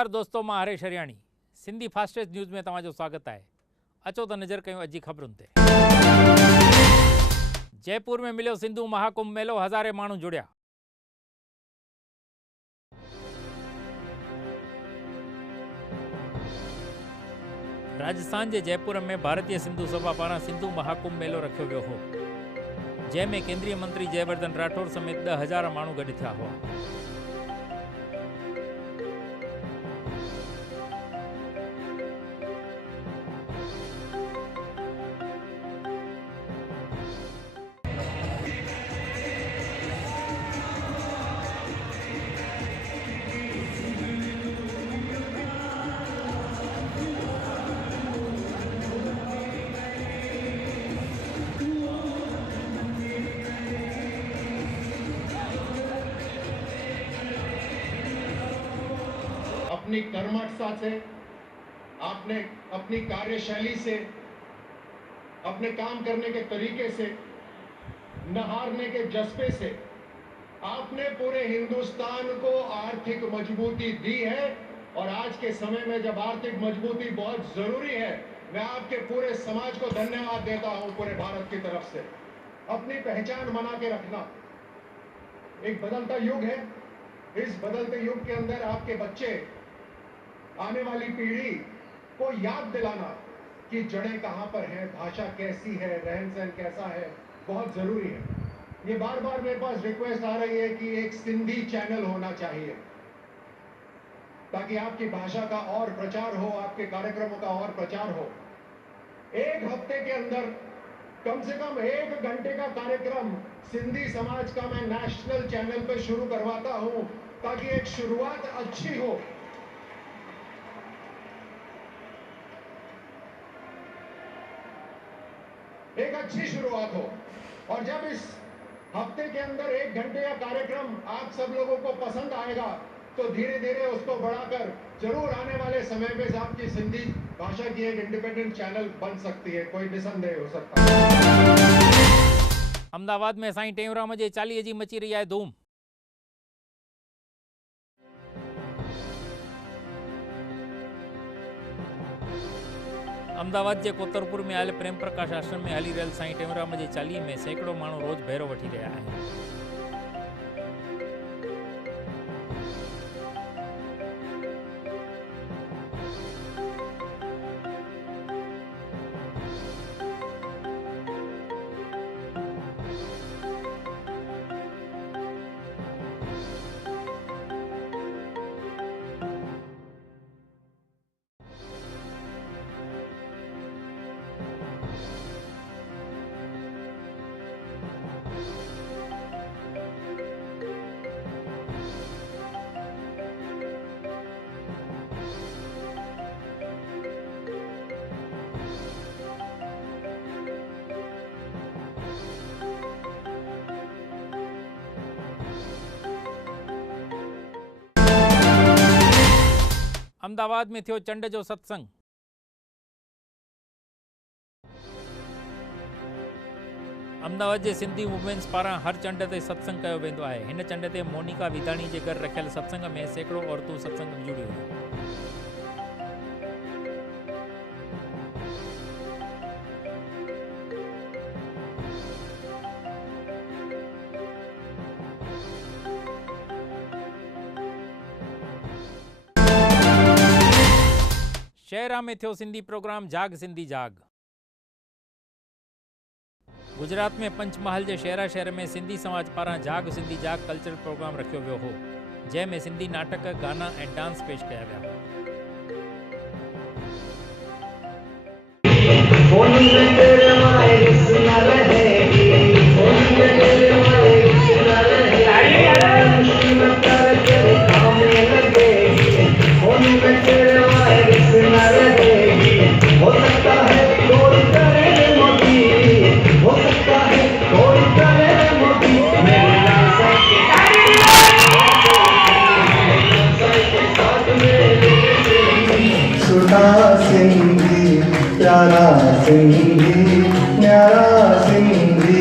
नमस्कार दोस्तों, मां हरेश हरियाणी सिंधी फास्टेस्ट न्यूज़ में तव्हांजो स्वागत है। अचो तो नज़र कयूं अॼु जी ख़बरुनि ते। जयपुर में मिलियो सिंधु महाकुंभ मेलो, हज़ारे माण्हू जुड़िया। राजस्थान के जयपुर में भारतीय सिंधु सभा पारां सिंधु महाकुंभ मेलो रखियो वियो हो, जंहिंमें केंद्रीय मंत्री जयवर्धन राठौर समेत 10,000 माण्हू गॾु थिया हुआ। अपनी कर्मठता से, आपने अपनी कार्यशैली से, अपने काम करने के तरीके से, न हारने के जज्बे से आपने पूरे हिंदुस्तान को आर्थिक मजबूती दी है। और आज के समय में जब आर्थिक मजबूती बहुत जरूरी है, मैं आपके पूरे समाज को धन्यवाद देता हूं। पूरे भारत की तरफ से अपनी पहचान बना के रखना। एक बदलता युग है, इस बदलते युग के अंदर आपके बच्चे, आने वाली पीढ़ी को याद दिलाना कि जड़ें कहां पर हैं, भाषा कैसी है, रहन सहन कैसा है, बहुत जरूरी है। ये बार बार मेरे पास रिक्वेस्ट आ रही है कि एक सिंधी चैनल होना चाहिए, ताकि आपकी भाषा का और प्रचार हो, आपके कार्यक्रमों का और प्रचार हो। एक हफ्ते के अंदर कम से कम 1 घंटे का कार्यक्रम सिंधी समाज का मैं नेशनल चैनल पर शुरू करवाता हूं, ताकि एक शुरुआत अच्छी हो। एक अच्छी शुरुआत हो। और जब इस हफ्ते के अंदर 1 घंटे का कार्यक्रम आप सब लोगों को पसंद आएगा, तो धीरे धीरे उसको बढ़ाकर जरूर आने वाले समय में आपकी सिंधी भाषा की एक इंडिपेंडेंट चैनल बन सकती है, कोई निसंदेह हो सकता है। अहमदाबाद में साईं टेऊंराम जे 40 जी मची रही है धूम। अहमदाबाद के कोतरपुर में आयल प्रेम प्रकाश आश्रम में हली रहियल साईं टेऊंराम जे 40 में सैकड़ों माण्हू रोज भैरो वठी रहिया आहिनि। अहमदाबाद में थियो चंड जो सत्संग। अहमदाबाद के सिंधी वुमेन्स पारां हर चंड ते सत्संग कयो वेंदो आहे। हिन चंड ते मोनिका विधाणी के घर रखियल सत्संग में सैकड़ों औरतूं सत्संग में जुड़ी हुई। शहरा में थियो सिंधी प्रोग्राम जाग सिंधी जाग। गुजरात में पंचमहल के शहरा शहर में सिंधी समाज पारां जाग सिंधी जाग कल्चरल प्रोग्राम रखियो वियो हो, जंहिंमें सिंधी नाटक, गाना ऐं डांस पेश कया विया। सिंधी प्यारा सिंधी न्यारा सिंधी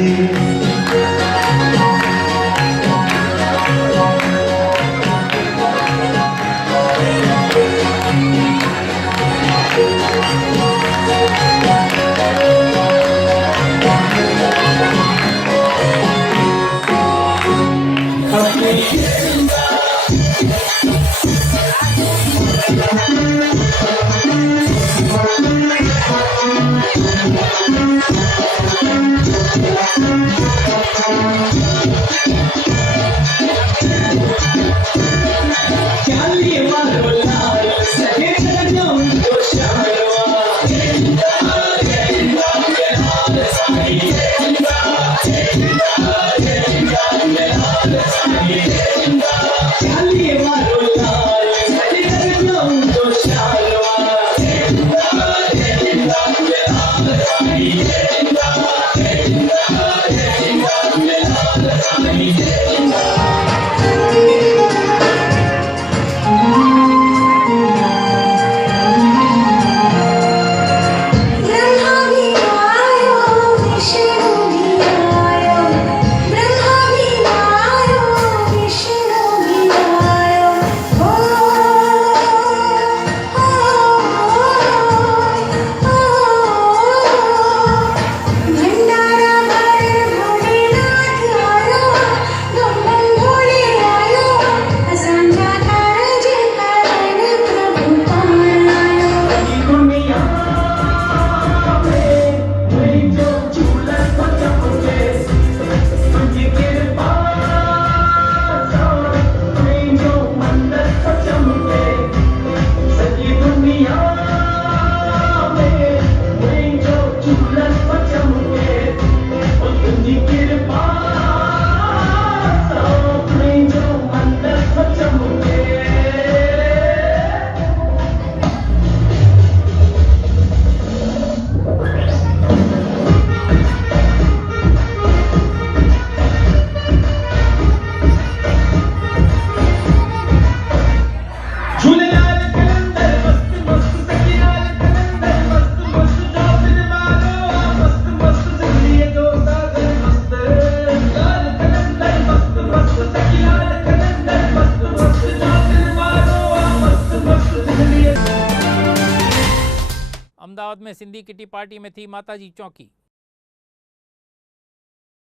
अहमदाबाद में सिंधी किटी पार्टी में थी माताजी चौकी।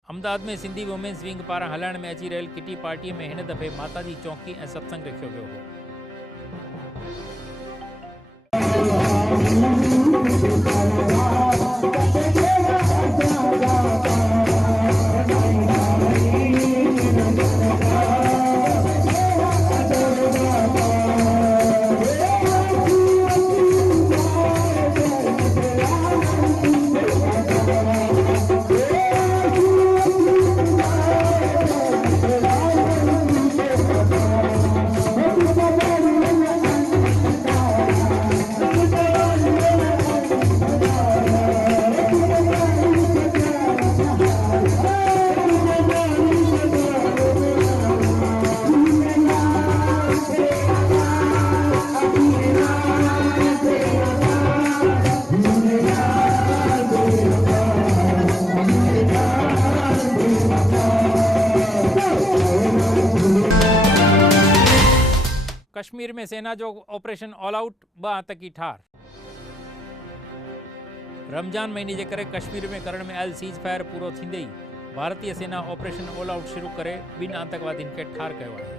अहमदाबाद में सिंधी वुमेन्स विंग पारां हलाइण में अची रहियल किटी पार्टीअ में हिन दफ़े माताजी चौकी ऐं सत्संग रखियो वियो हो। कश्मीर में सेना जो ऑपरेशन ऑल आउट 2 आतंकी ठार। रमजान महीने जे करे कश्मीर में करण में आयल सीज फायर पूरो थींदे ई भारतीय सेना ऑपरेशन ऑल आउट शुरू करे 2 आतंकवादियों के ठार कयो आहे।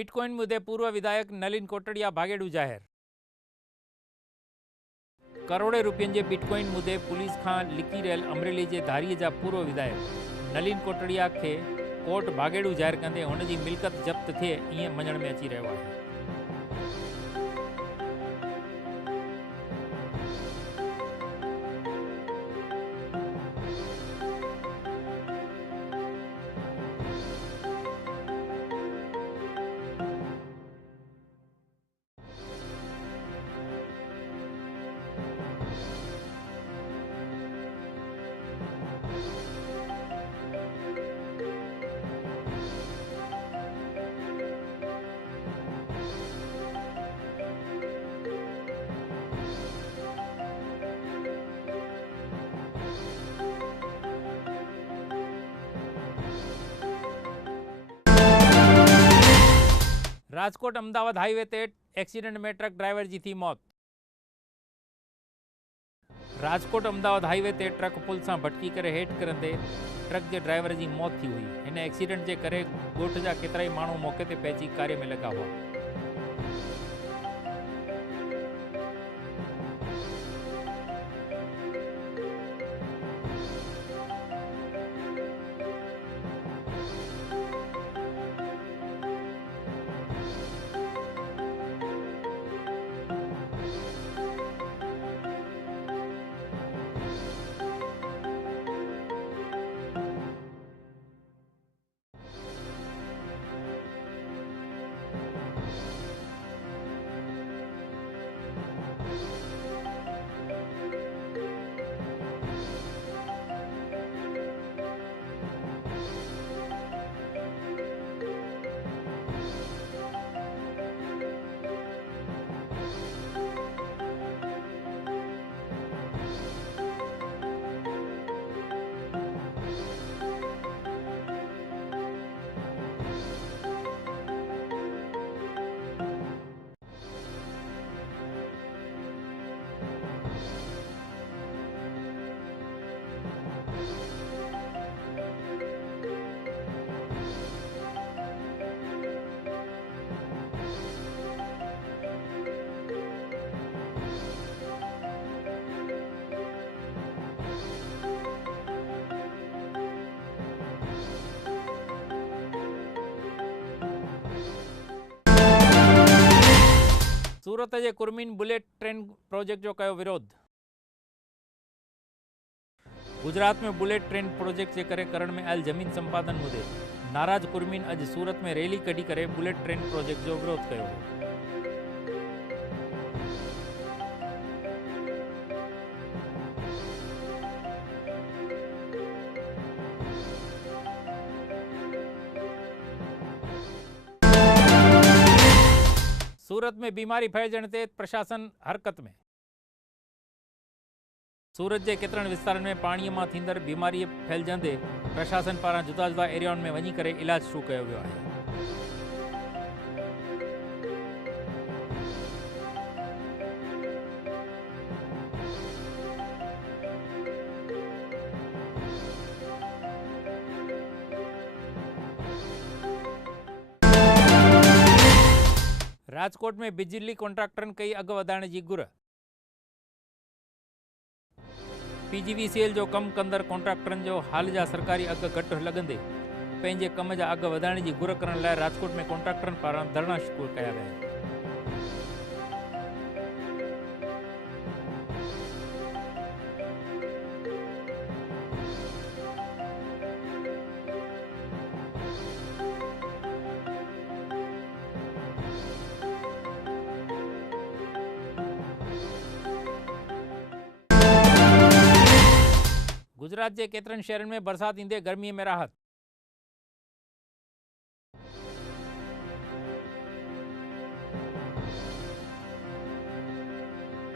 बिटकॉइन मुद्दे पूर्व विधायक नलिन कोटड़िया भागेड़ू जाहिर। करोड़े रुपयनि जे बिटकॉइन मुद्दे पुलिस खां लिकी रहियल अमरेली जे धारीअ जा पूर्व विधायक नलिन कोटड़िया खे कोर्ट भागेड़ू ज़ाहिर कंदे हुन जी मिल्कत जब्त थिए ईअं मञण में अची रहियो आहे। राजकोट अहमदाबाद हाईवे ते एक्सीडेंट में ट्रक ड्राइवर जी थी मौत। राजकोट अहमदाबाद हाईवे ते ट्रक पुल सां भटकी करे हेठि किरंदे ट्रक जे ड्राइवर जी मौत थी हुई। हिन एक्सीडेंट जे करे ॻोठ जा केतिरा ई माण्हू मौके ते पहुची कार्य में लॻा हुआ। सूरत जे कुर्मीन बुलेट ट्रेन प्रोजेक्ट जो कयो विरोध। गुजरात में बुलेट ट्रेन प्रोजेक्ट जे करे करण में आयल जमीन संपादन मुद्दे नाराज कुर्मीन अॼु सूरत में रैली कढी करे बुलेट ट्रेन प्रोजेक्ट जो विरोध कयो हो। सूरत में बीमारी फैलजण ते प्रशासन हरकत में। सूरत के केतरन विस्तारन में पानी में थींदड़ बीमारी फैलजंदे प्रशासन पारां जुदा जुदा एरियाउनि में वञी करे इलाज शुरू कयो वियो आहे। राजकोट में बिजली कॉन्ट्राक्टरन कई अग वधाइण जी घुर। पीजीवीसीएल जो कम कंदड़ कॉन्ट्राक्टरन जो हाल जा सरकारी अग घट लगंदे पंहिंजे कम जा अग वधाइण जी घुर करण लाइ राजकोट में कॉन्ट्राक्टरन पारां धरना शुरू कया विया। गुजरात के केतरन शहरन में बरसात ईंदे गर्मी में राहत।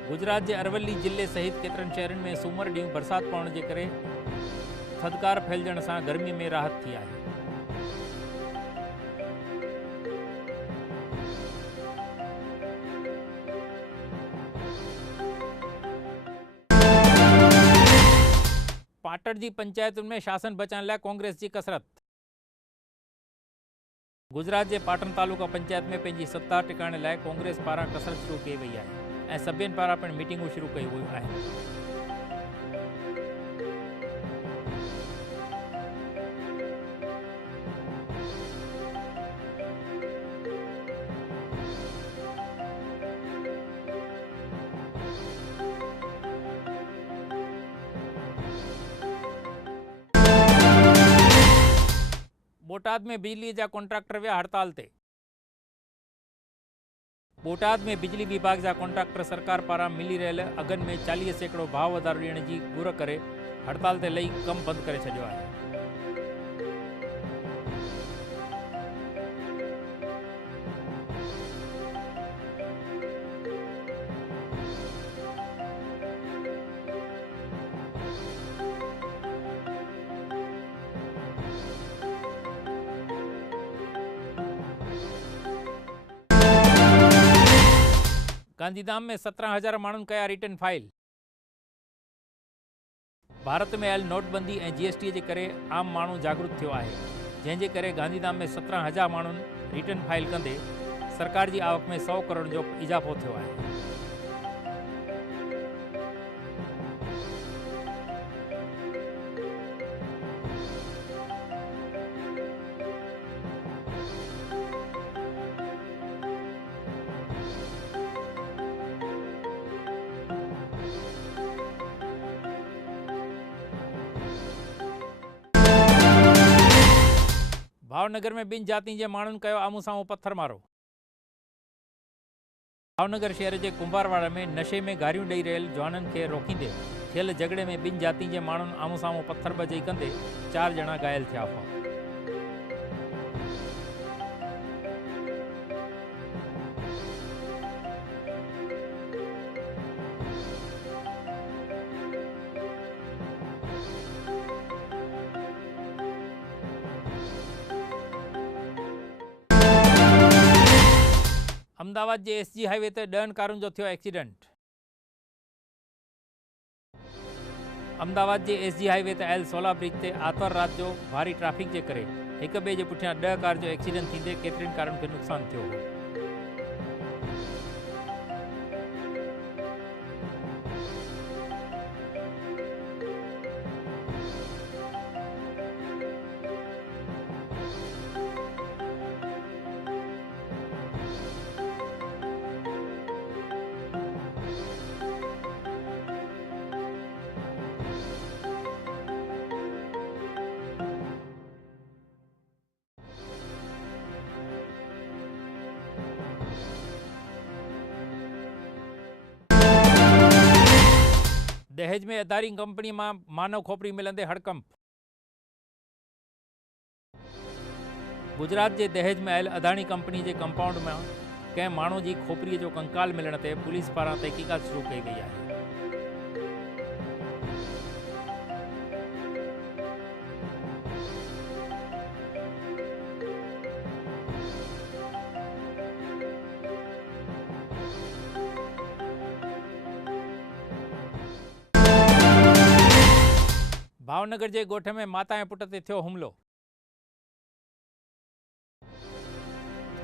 गुजरात के अरवली जिले सहित केतरन शहरन में सूमर ॾींहुं बरसात पवण जे करे थधिकार फैलजण सां गर्मी में राहत थी आहे। पाटड़ की पंचायतुनि में शासन बचाइण लाइ कांग्रेस की कसरत। गुजरात के पाटन तालुका पंचायत में पंहिंजी सत्ता टिकाइण लाइ कांग्रेस पारां कसरत शुरू कई वई आहे ऐं सभिनी पारां पिणु मीटिंगूं शुरू कई वयूं आहिनि। बोटाद में बिजली जा कॉन्ट्राक्टर विया हड़ताल ते। बोटाद में बिजली विभाग जा कॉन्ट्राक्टर सरकार पारां मिली रहियल अगन में 40% भाव वधारो ॾियण जी घुर करे हड़ताल ते लही कम बंद करे छॾियो आहे। गांधीधाम में 17,000 माण्हुनि कया रिटर्न फाइल। भारत में आयल नोटबंदी ऐं जीएसटी जे करे आम माण्हू जागरूक थियो आहे, जंहिंजे करे गांधीधाम में 17,000 माण्हुनि रिटर्न फाइल कंदे सरकार जी आवक में 100 करोड़ जो इजाफ़ो थियो आहे। भावनगर में बिन जाति के माण्हुनि कयो आमूं साम्हूं पत्थर मारो। भावनगर शहर के कुंभारवाड़ा में नशे में गारियूं ॾेई रहियल जवाननि खे रोकींदे थियल झगड़े में बिन जाति के माण्हुनि आमूं साम्हूं पत्थरबाजी कंदे 4 ॼणा घायल थिया हुआ। अहमदाबाद के एसजी हाईवे ते 10 कारुनि जो थियो एक्सीडेंट। अहमदाबाद के एसजी हाईवे ते आयल 16 ब्रिज ते आतवार रात जो भारी ट्रैफिक के करे एक ॿिए जे पुठियां 10 कार जो एक्सीडेंट थींदे केतिरनि कारुनि खे नुक़सान थियो हो। दहेज में अदारी कंपनी में मानव खोपरी मिलंदे हड़कंप। गुजरात के दहेज में आयल अदाणी कंपनी के कंपाउंड में कंहिं माण्हू की खोपरी जो कंकाल मिलण ते पुलिस पारां तहकीकात शुरू कई गई है। भावनगर के गोठ में माता ऐं पुट ते थियो हुमलो।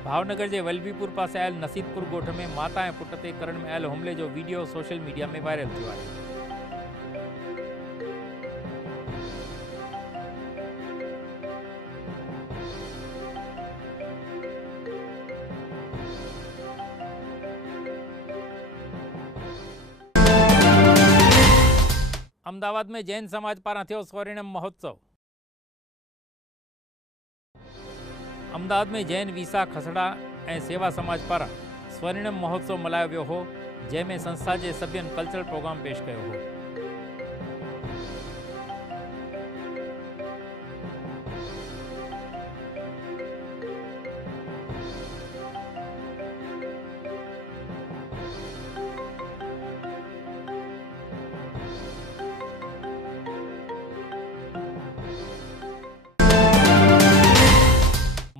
भावनगर के वलभीपुर पास आयल नसीदपुर गोठ में माता ऐं पुट ते करण में आयल हुमले जो वीडियो सोशल मीडिया में वायरल थियो आहे। अहमदाबाद में जैन समाज पारां थियो स्वर्णिम महोत्सव। अहमदाबाद में जैन वीसा खसड़ा ऐं सेवा समाज पारां स्वर्णिम महोत्सव मल्हायो वियो हो, जंहिंमें संस्था के सभियनि कल्चरल प्रोग्राम पेश कयो हो।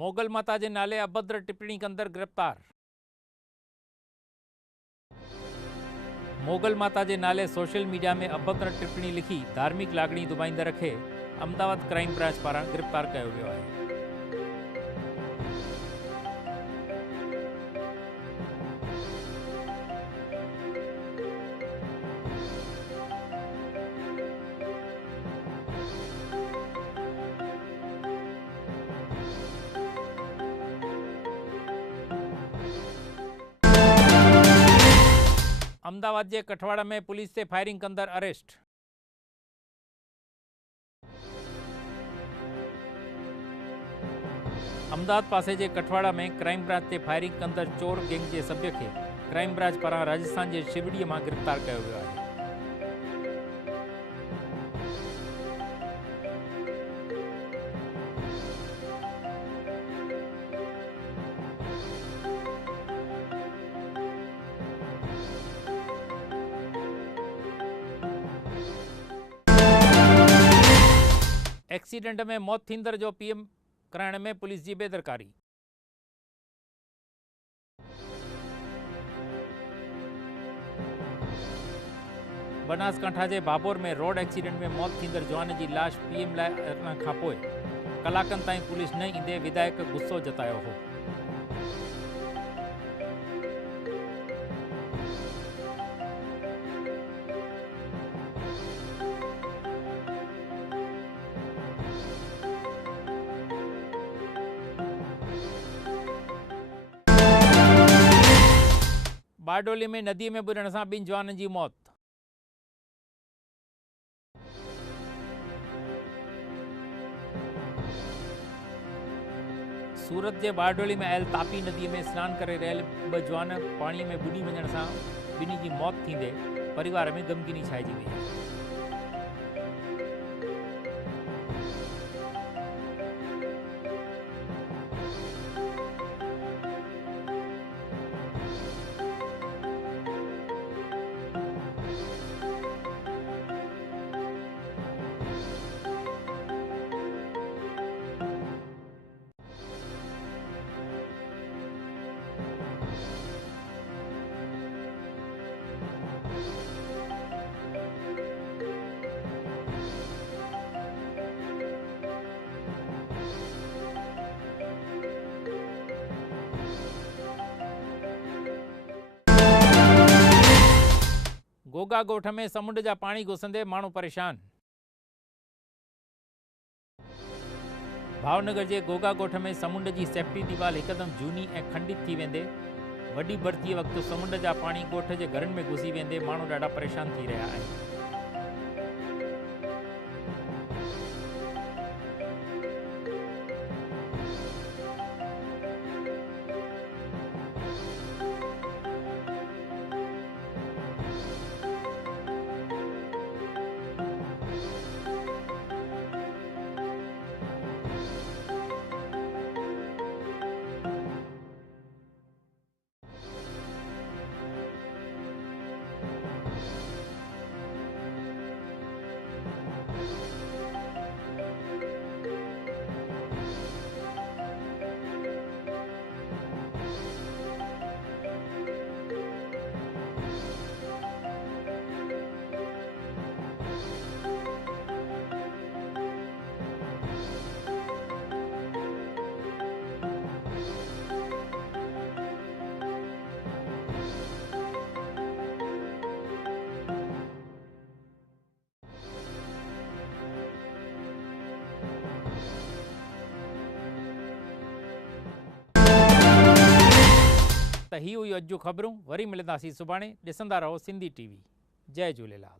मोगल माता के नाले अभद्र टिप्पणी कंदड़ गिरफ्तार। मोगल माता के नाले सोशल मीडिया में अभद्र टिप्पणी लिखी धार्मिक लागणी दुबाईंदड़ खे अहमदाबाद क्राइम ब्रांच पारां गिरफ्तार किया वियो है। अहमदाबाद के कठवाड़ा में पुलिस से फायरिंग कंदड़ अरेस्ट। अहमदाबाद पासे के कठवाड़ा में क्राइम ब्रांच से फायरिंग कंदड़ चोर गैंग के सभ्य के क्राइम ब्रांच पारां राजस्थान के शिवड़ी में गिरफ्तार किया वियो है। एक्सीडेंट में मौत थींदड़ जो पीएम कराइण में पुलिस की बेदरकारी। बनासकांठा के भाभोर में रोड एक्सीडेंट में मौत थींदड़ जवान की लाश पीएम लाइ अरण खां पोइ कलाकनि ताईं पुलिस न ईंदे विधायक गुस्सो जतायो हो। बारडोली में नदी में बुॾण सां 2 जवाननि की मौत। सूरत के बारडोली में आयल तापी नदी में स्नान करे रहियल 2 जवान पानी में बुॾी वञण सां ॿिन्ही की मौत थींदे परिवार में गमगीनी छाइजी वई। गोगा गोठ में समुंड जा पानी घुसंदे माण्हू परेशान। भावनगर के गोगा गोठ में समुंड की सेफ्टी दीवार एकदम जूनी ए खंडित थी वेंदे वड्डी भर्ती वक्त समुंड जा पानी गोठ के घरन में घुसी वेंदे माण्हू ॾाढा परेशान थी रहा है। त ही हुई अॼु जूं ख़बरूं। वरी मिलंदासीं सुभाणे। ॾिसंदा रहो सिंधी TV। जय झूलेलाल।